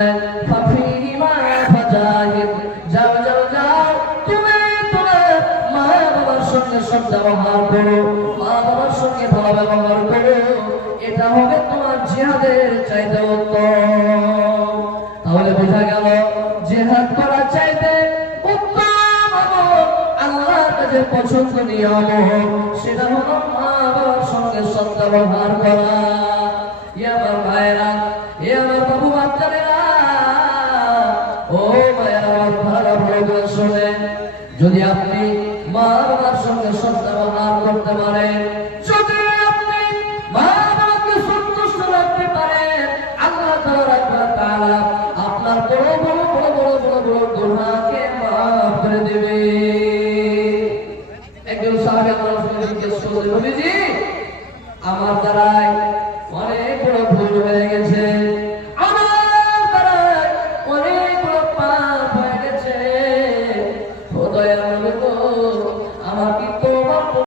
ফাফিহিমা ফাজাহিদ, যাও যাও যাও, তুমি তোমার মা বাবার সঙ্গে সৎ ব্যবহার করো, মা বাবার সঙ্গে ভালো ব্যবহার করো, এটা হবে তোমার জিহাদের চাইতে উত্তম। তাহলে বোঝা গেল জিহাদ করা চাইতে উত্তম আমল, আল্লাহর কাছে পছন্দনীয় আমল, সেটা হলো মা বাবার সঙ্গে সৎ ব্যবহার করা। ইয়া আমার ভাইরা, এ আমার বাবু বাচ্চারা, ও মায়ের আমার ভালো ভালো শোনেন, যদি আপনি মা বাবার সঙ্গে সৎ ব্যবহার করতে পারেন, যদি আপনি মা বাবাকে সন্তুষ্ট রাখতে পারেন, আল্লাহ তাআলা আপনার বড় বড় বড় বড় বড় বড় গুনাহকে মাফ করে দেবে। একজন সাহাবী আমার কাছে জিজ্ঞেস করলেন, নবীজি, আমার দ্বারাই অনেক বড় ভুল হয়ে গেছে, আমার দ্বারাই অনেক বড় পাপ হয়ে গেছে, ও দয়ার নবী গো, আমার কি